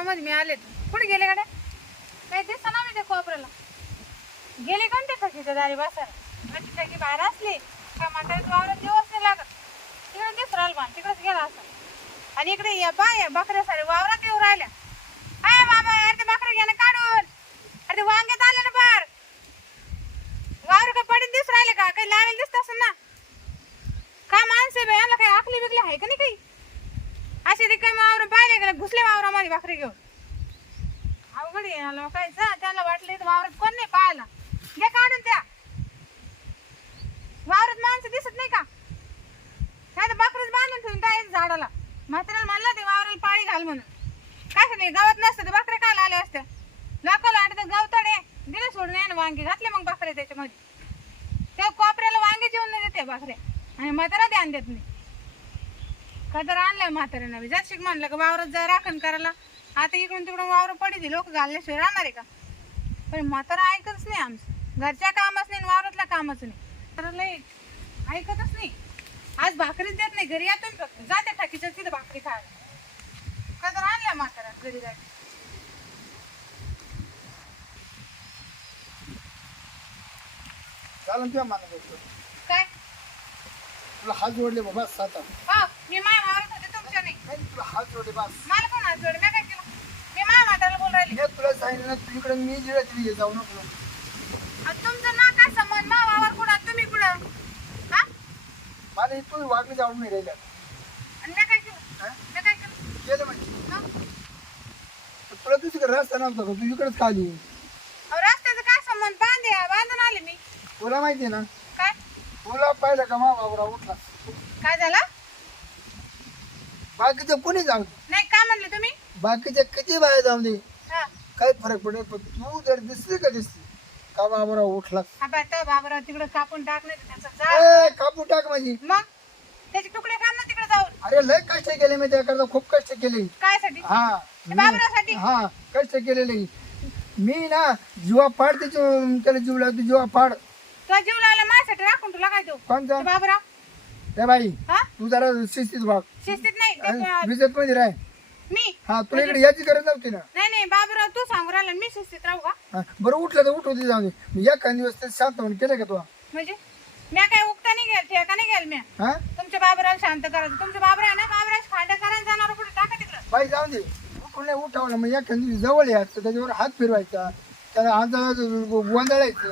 वावरामध्ये मी आले कुठे गेले गाड्या? काही दिसत ना मी त्या कोपऱ्याला. गेले कोणते ठकीच्या दारी बसायला? माझी ठकी बाहेर असली का म्हाताऱ्याच वावरात दिवस नाही लागत. तिकडे दिस राहिल बा तिकडेच गेला असं. आणि इकडे या बा या बकऱ्या सारे वावरात येऊ राहिल्या. अय बाबा अरे ते बकऱ्या घ्या काढून. अरे ते वांग्यात आले ना बाहेर वावर का पडीत दिस राहिले का? काही लावेल दिसत असेल ना? काय माणसे बाई याला काही आखली बिकली आहे का नाही काही? असे रिकामे वावर पाहिले गेले घुसले वावरामध्ये भाकरी घेऊन. अवघड आहे याला काय जा त्याला वाटले तर वावरात कोण नाही पाहायला. घे काढून त्या. वावरात माणसं दिसत नाही का? काय तर बकरीच बांधून ठेवून त्या झाडाला. म्हाताऱ्याला म्हणलं ते वावराला पाळी घाल म्हणून. काय नाही गावात नसतं तर बकऱ्या कायला आल्या असत्या? लोकांना वाटतं गवताडे दिले सोडून आहे ना वांगे घातले मग बकऱ्या त्याच्यामध्ये. त्या कोपऱ्याला वांगे जेवण नाही देते बकरे आणि म्हातारा ध्यान देत नाही. कदर आणलाय म्हाताऱ्यानं बी. जात शिक म्हणलं का वावरात जा राखण करायला. आता इकडून तिकडून वावर पडी लोक घालल्याशिवाय राहणार आहे का? पण म्हातारा ऐकतच नाही आमचं. घरच्या कामच नाही आणि वावरातल्या कामच नाही. तर लय ऐकतच नाही. आज भाकरीच देत नाही. घरी या फक्त. जाते टाकीच्या तिथं भाकरी खायला. कदर आणल्या म्हातारा घरी जायचं चालन त्या मानत होतो तुला हात जोडले बाबा सात आठ. हो मी माय वावरत होते तुमच्या नाही नाही तुला हात जोडले बस. मला कोण आज जोड मी काय केलं? मी माय म्हाताला बोल राहिली. मी तुला सांगितलं ना तू इकडे मी जिकडे तिथे ये जाऊ नको. आणि तुमचं ना काय संबंध मा वावर कुठं तुम्ही कुठं? हा? मला इथून वाकडे जाऊन मी राहिल्या आणि मी काय केलं? हा? मी काय केलं? गेलं म्हणजे? मग? तुला तुझ्याकडे रस्ता नव्हता का? तू इकडेच खाली अहो, रस्त्याचा काय संबंध? बांधे बांधून आले मी. तुला माहिती आहे ना तुला पाहिलं का मा बाबरा उठला? काय झालं? बाकीचं कोणी जाऊ दे. नाही काय म्हणले तुम्ही? बाकीचे किती बाहेर जाऊ दे. हा. काही फरक पडेल पण तू जर दिसली का दिसली का बाबरा उठला? हा बाय तो बाबराव तिकडे कापून टाकले त्याचा? जा. ए कापू टाक माझी मग? त्याचे तुकडे काम ना तिकडे जाऊन. अरे लय कष्ट केले मी त्याकरता खूप कष्ट केले. काय साठी हा बाबरासाठी? मी- हा कष्ट केलेले. मी ना जीवा पाड त्याच्या त्याला जीव लावतो जीवा पाड. तो जीव लावला माझ्यासाठी राखून तुला काय देऊ कोणता ते बाबराव ए बाई हा तू जरा शिस्तीत नाही ते- विजत मध्ये राह मी हा तुला इकडे याची गरज नव्हती ना नाही नाही बाबराव तू सांगू राहिला मी शिस्तीत राहू का हा, बरं उठलं तर उठवते जाऊ दे मी एक दिवस ते शांत म्हणून केलं का तुला म्हणजे मी काय उगता नाही गेल ठेका नाही गेल मी हा तुमच्या बाबराला शांत करायचं तुमच्या बाबरा आहे ना बाबरा खांड करायला जाणार कुठे टाका तिकडं बाई जाऊ दे उठून नाही उठवलं मग एक दिवस जवळ यायचं त्याच्यावर हात फिरवायचा त्याला हात गोंधळायचं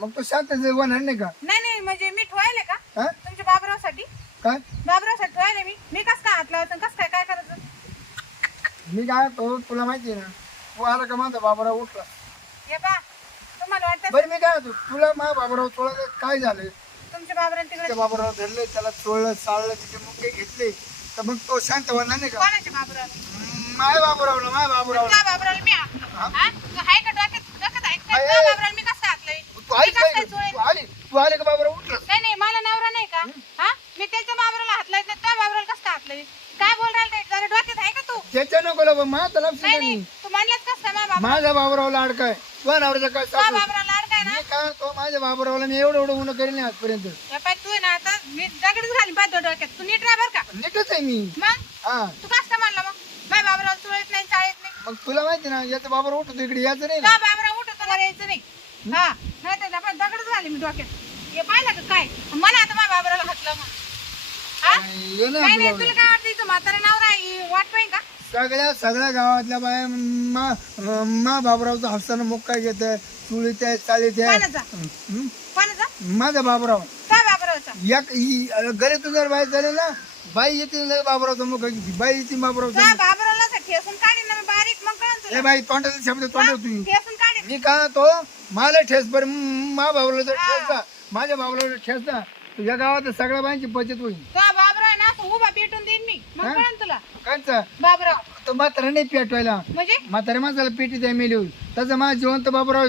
मग तो शांत होणार नाही का? नाही नाही म्हणजे मी ठेवायले का? हा? तुमच्या बाबरासाठी काय? बाबरासाठी ठेवायले मी. मी कस काय हात लावायचं कस काय काय करायचं? मी काय तो तुला माहिती आहे ना तू आला का माझा बाबरा उठला. हे पा तुम्हाला वाटतं बरं मी काय तुला माझ्या बाबराव तुला काय झालं? तुमच्या बाबराला तिकडे त्या बाबराव धरले त्याला चोळलं चाललं तिचे मुके घेतले. तर मग तो शांत होणार नाही का? कोणाच्या बाबराला माय बाबरावला माय बाबरावला. त्या बाबराला मी. हा? तू हाय का डोक्यात डोक्यात आहे का? आहे. त्या बाबराला मी कसं आली मी कसं काय काय चोळेल? तू आली तू आली का बाबराव उठला नाही नाही मला नवरा नाही का? हा? मी त्याच्या बाबराला त्या बाबराला कसं काय बोल राहिला जरा डोक्यात आहे का तू? त्याच्या नको नाही नाही तू म्हणलाच कसं काय माझ्या बाबा माझ्या बाबरावला अडकाय तुझ्या नवऱ्याचा काय बाबराला अडकाय ना? मी काय तो माझ्या बाबरावला मी एवढं एवढं उन्हा करेल नाही आजपर्यंत. या पाय तू आहे ना आता मी दगडच घालीन पाहतो डोक्यात. तू नीट राहा बरं का. नीटच आहे मी. मग? हा. तू कसं काय म्हणला मग? माझ्या बाबराला चुळत नाही चाळत नाही. मग तुला माहिती ना याचा बाबर उठतो इकडे याचं नाही ना. का बाबरा उठत मला यायचं नाही. हा. घाली मी डोक्यात. हे पाहिलं का काय? मला आता माझ्या बाबराला हातलं मग हा? ये ना नाही नाही आपलं तुला काय वाटतं इथं म्हातारा नवरा आहे, वाट पाहिजे का? सगळ्या सगळ्या गावातल्या बाया मा मा बाबरावचा हसताना मुख काय घेत? चुळीत आहे चालीत आहे. कोणाचा हं? कोणाचा माझा बाबराव. काय बाबरावचा? एक घरातून जर बाई झाले ना बाई येते ना बाबरावचा मुख घेते बाई येते बाबरावचा काय बाबरावला असं ठेसून काढीन ना मी बारीक. मग कळन बाई तोंडाचा शब्द तोंडात तुम्ही ठेसून काढीन. मी का तो मला ठेस बर मा बाबराव जर ठेसता माझ्या बाबराव ठेसता तुझ्या गावात सगळ्या बायांची बचत होईल. तो ना उभा पेटून देईन मी. मग हा? कळन तुला. कायचा बाबराव. तो म्हातारा नाही पेटवायला. म्हणजे? म्हाताऱ्या माणसाला पेटी द्या मेली होईल. तसं माझा जिवंत बाबराव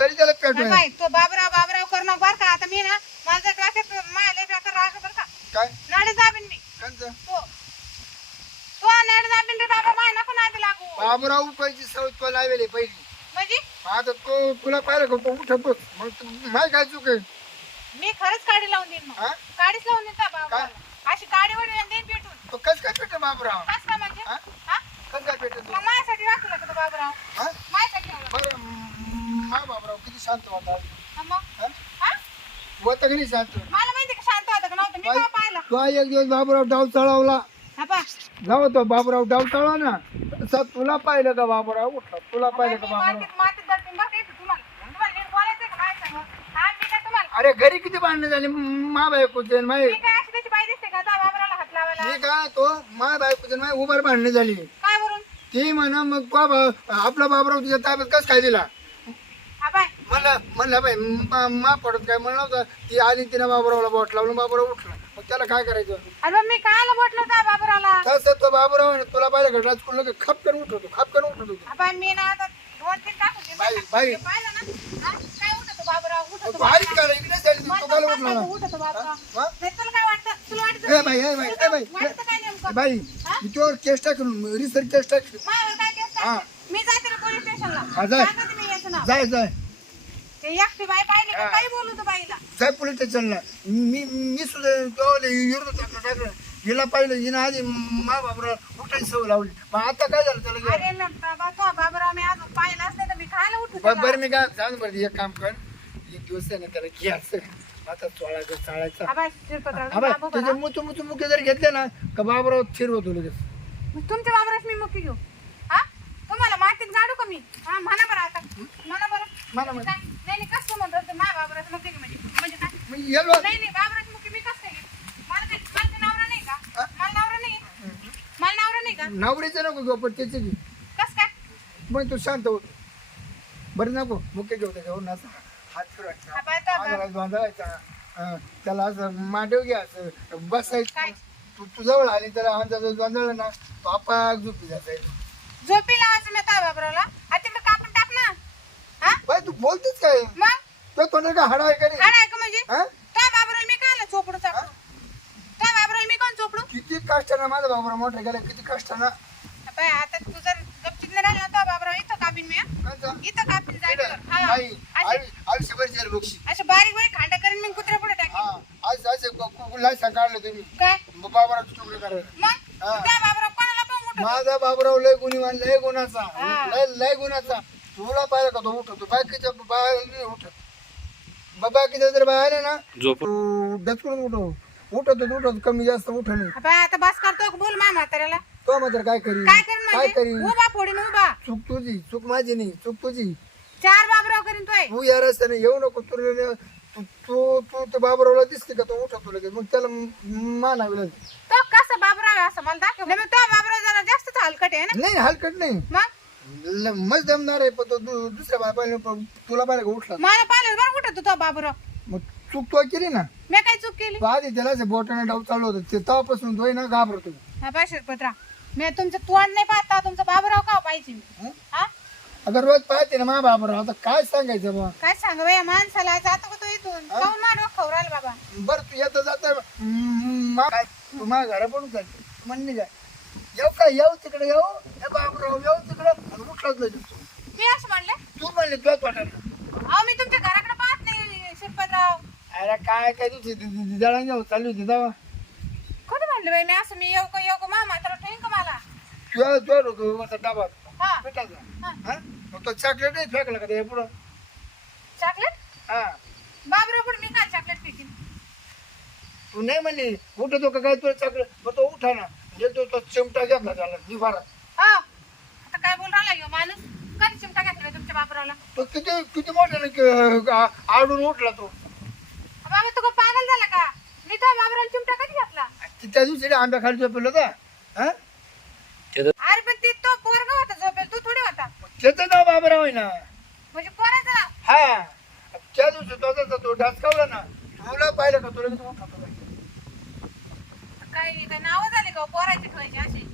तरी त्याला पेटवायला बाई तो बाबराव बाबराव करणं बरं का. आता मी ना माझ्या डोक्यात मायले बेकार राग बरं का. काय? नाडे जाबीन मी. कांचा? तो तो नाडे जाबीन रे बाबा माय नको नादी लागू. बाबराव उपायची सवय तो लावेली पहिली. आता तो तुला पाहिलं का? तो उठतोच मग तू- माय काय चूक आहे? मी खरंच काडी लावून देईन मग. हा? काडीच लावून देता बाबा? अशी काडी वडील देईन पेटून. तो कस काय पेट बाबराव? का म्हणजे? हा? हा? कसं काय मग माझ्यासाठी तो बाबराव? हा? माझ्यासाठी ठेवलं. बरं म- मा बाबराव किती शांत होता? हा मग? हा? हा? होता की नाही शांत? मला माहिती का शांत होतं का नव्हतं? मी पाहिलं. तो एक दिवस बाबराव डाव चढवला. हा जाऊ तो बाबराव डाव चढवा ना. तसं तुला पाहिलं का बाबराव? उठला. तुला पाहिलं का बाबराव मातीत मातीत दडपीन बरं का इथं तुम्हाला तुम्हाला नीट बोलायचंय का माझ्या संग? हा मी काय तुम्हाला अरे घरी किती भांडणं झाली? मा बायकोचे माय मी काय अशी त्याची बाई दिसते का? त्या बाबराला हात लावायला. मी काय तो मा बायकोचे माय उभार भांडणं झाली. काय वरून? ती म्हणा मग बा बा- आपला बाबराव तुझ्या ताब्यात कस काय दिला? हा बाय. म्हणलं म्हणलं बाई मा मा पडत काय? म्हणलं होतं ती आली तिने बाबरावला बोट लावलं बाबराव उठला. मग त्याला काय करायचं? अरे मी कायला बाबराला? तसं तो बाबराव आहे ना, तुला पाहिलं का राजकुल लगे खपकन उठवतो खपकन उठवतो मी ना आता दोन तीन टाकून दिले. बाई बाई. ते पाहिलं ना? हा? काय उठतो बाबराव उठतो बारीक करा इकडे हा? ए बाई ए बाई ए बाई वाटतं काय नेमकं? बाई तिच्यावर केस टाकून रिसर्च केस हा. मी जाते ना पोलीस स्टेशनला जाय. सांगा तुम्ही याचं नाव. जाय जाय. ते एकटी बाई पाहिली का? हा. काही बोलू तो बाईला. जाय पोलीस स्टेशनला मी मी सुद्धा तो विरोध टाकलं टाकलं हिला पाहिलं हिनं आधी मा बाबरा उठायची सवय लावली. मग आता काय झालं त्याला अरे ना बाबा तो बाबराव मी अजून पाहिलाच नाही तर मी खायला उठू ब- बरं मी काय सांग बरं एक काम कर. दिवस आहे ना त्याला घ्यायचं आता चोळायचं. चाळायचा आबाय शिरपतराव हा बाय बाबू त्याचे बघा. मुतू मुतू मुके जर घेतले ना का बाबराव फिरवतो लगेच. मग तुमच्या बाबरास मी मुक्की घेऊ. हा? तुम्हाला मातीत गाडू का मी? हा म्हणा बरं आता. म्हणा बरं. म्हणा, म्हणा. काय? नाही नाही कसं म्हणतो मा बाबरास मुक्की घे म्हणजे. म्हणजे काय? मग येलो नाही नाही बाबरास मुक्की मी कसं मला काय मला ते नवरा नाही का? मला नवरा नाही? मला नवरा नाही का? नको घेऊ पण त्याचे घे. कस काय? मग तू शांत होतो. बरं नको मुख्य घेऊ त्याच्यावर नाचा फिरवायचा बाय तो आंधळा बांधायचा हं, त्याला असं मांडव घ्यायचं काय? बसायचं. तू तू जवळ आली त्याला अंदाज बांधलं ना आपाक झोपी जायचं झोपी लावायचं मी त्या बाबरावला आता तिकडे कापून टाक ना. हा? बाय तू बोलतेच काय? मग? तो तोंड का हाडा आहे का नाही? हाड आहे का म्हणजे? हं? बाबराला मी काय चोपडू? चापडू मी कोण चोपडू किती कष्टानं माझा बाबरा मोठा गेला किती कष्टानं? बाय आता तू जर गपचित नाही राहिला ना त्या बाबराव इथं इथं जायचं हा. आयुष्यभर जेल बक्षी बारीक बारीक खांडा करीन मी कुत्र्या पुढे टाकेन हा. आज असे लायसन काढलं तुम्ही? काय? बाबरा तुकडे करायला. मग? हा. त्या बाबराव कोणाला पण उठत माझा बाबराव लय गुणीवान लय गुणाचा. हा. लय लय गुणाचा. तुला पाहिलं का तो उठतो बाकीच्या बाया नाही उठत बा- बाकीच्या जर बाया आल्या ना झोप तू डचकून उठव. उठत उठत कमी जास्त उठ नाही. बाय आता बस करतो बोल मा म्हाताऱ्याला. तो मात्र काय करी काय करी म्हणजे उभा फोडीन उभा. चूक तुझी चूक माझी नाही चूक तुझी. चार बाबराव करीन तोय. तू या रस्त्याने येऊ नको तू तू तू तू बाबरावला दिसते का? तो उठवतो लगेच. मग त्याला मानावी लागेल. तो कसा बाबराव आहे असं मला दाखव. नाही, मग तो बाबराव जरा जास्तच हलकट आहे ना? नाही हलकट नाही. मग? ल- मस्त जमणार आहे पण तो दु- दुसऱ्या पाहिलं पण तुला पाहिलं का उठला? मला पाहिलं बरं कुठं तू तो बाबराव? मग चूक तो केली ना? मी काय चूक केली? तो आधी त्याला बोटाने डाव चालू होतं. ते तेव्हापासून तो आहे ना घाबरतो हा शिरपत्रा मी तुमचं तोंड नाही पाहता तुमचा बाबराव का पाहिजे? मी हं? रोज पाहते ना मा बाबराव. आता काय सांगायचं बा काय सांग बाया माणसाला जातो का तो इथून? जाऊन मांडव खवराल बाबा. बरं तू येता जाता. हम्म, मा- काय, तू माझ्या घरा पण चालते म्हणणे काय येऊ का? येऊ तिकडे येऊ. हे बाबराव येऊ तिकडे. आणि उठलाच नाही तू मी असं म्हणले? तू म्हणले तुझ्या वाटायला अहो मी तुमच्या घराकडे पाहत नाही शिरपतराव. अरे काय काय तुझी जळण घेऊ चालली होती तेव्हा कुठं म्हणलं बाई मी असं मी येऊ का येऊ का मामा तर ठेवीन का मला? तुझ्या तुझ्या डबा हा. पेटायचा हा. हा? मग तो चॉकलेट नाही फेकला का ते पुढं? चॉकलेट हा. बाबराव पण मी काय चॉकलेट तू नाही म्हणली उठतो का काय तुला चॉकलेट मग तो उठा ना. म्हणजे तो तो चिमटा घेतला त्याला निवारा. हा. आता काय बोल राहिला ह्यो माणूस? कधी चिमटा घेतला तुमच्या तो किती किती मोठ्याने आडून उठला तो. बाबा तू का पागल झाला का? मी तो बाबराला चिमटा कधी घातला? ती त्या दिवशी आंब्या खाली झोपलो होता हा? अरे पण ते तो पोरगा होता झोपेल तू थोडी होता. त्याचं नाव बाबराव आहे ना. म्हणजे पोराचा. हा. त्या दिवशी तो तो ना तुला पाहिलं का? तुला किती उठवतो काय? काय काय नाव झाले का पोराची ठेवायची अशी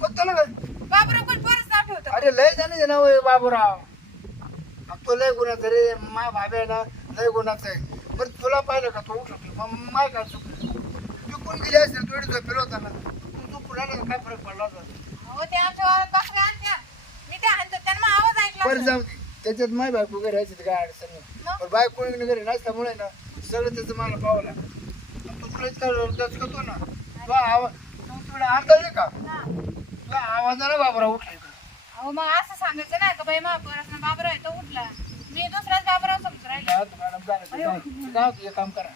मग त्याला काय? बाबराव पण पोरच नाव ठेवतो अरे लय जाणे नाव आहे बाबूराव. आणि तो लय गुणाचा रे मा भाभे ना लय गुणाचा आहे. बरं तुला पाहिलं का? तो उठवतो मग माय काय चुकलं? कोण गेली असेल थोडी झोपेल होता ना तू झोपून आला काय फरक पडला होता? हो ते आमच्या बकऱ्या आणत्या? मी ते आणतो? त्यांना आवाज ऐकला बरं असेल. जाऊ दे. त्याच्यात माय बायको घरी यायची काय अडचण नाही. मग? पण बायको घरी नसल्यामुळे ना सगळं त्याचं मला पाहावं लागतं तू तुला इतका दचकतो ना? तू आवा- तू तुला आंदळले का? हा. तुला बाबराव उठला इकडं. अहो मग असं सांगायचं नाही का बाई महापौराचा बाबरा आहे तो उठला. मी दुसराच बाबराव समजून राहिले. मॅडम जा ना, तू जा. तू जा, तू एक काम करा.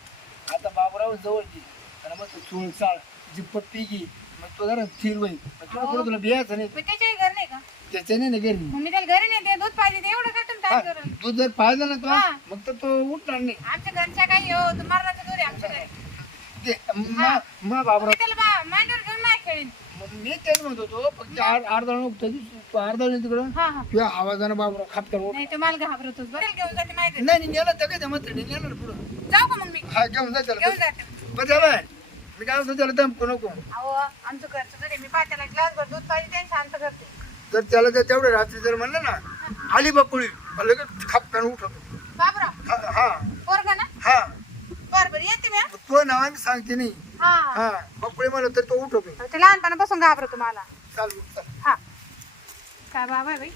आता बाबराव जवळ घे आणि मग तू चूळ चाळ मग तो जरा स्थिर होईल. मग तुला पुढे तुला बियायचं नाही. मग त्याच्याही घर नाही का? त्याच्याने ना घरी. मग मी त्याला घरी नेते दूध पाहिजे ते एवढं काय करून. तू जर ना हा. तो मग तर तो उठणार नाही. आमच्या घरच्या काही हो तर मरणाचं दूर आहे आमच्या घरी. ते मा मा बाबराव. मी त्याला बा- मांडीवर घेऊन नाही खेळीन. मग मी तेच म्हणत होतो फक्त अर्धा अर्धा तिकडं. हा हा. आवाजानं बाबराव खापकर उठ. नाही तो मला घाबरतोच बरं घेऊन जाते माहिती नाही नाही नेलं तर काय त्या म्हातारीने नेलं ना पुढं. जाऊ का मग मी? हा घेऊन जा त्याला. घेऊन जाते बरं जा बाय. मी काय म्हणतो त्याला दमको नको. अहो आमचं घरचं घरी मी पाय त्याला ग्लास भर दूध पाहिजे ते शांत करते. जर त्याला जर तेवढं रात्री जर म्हणलं ना आली बकुळी लगेच खापकान उठतो बाबराव हा हा. पोरगा ना? हा. बरं बरं येते मी हं? तो नावाने सांगते नाही. हा हा. बकुळी म्हणलं तर तो उठवतो. ते लहानपणापासून घाबरतो मला. चाल चाल. हा. काय बाबा आहे बाई?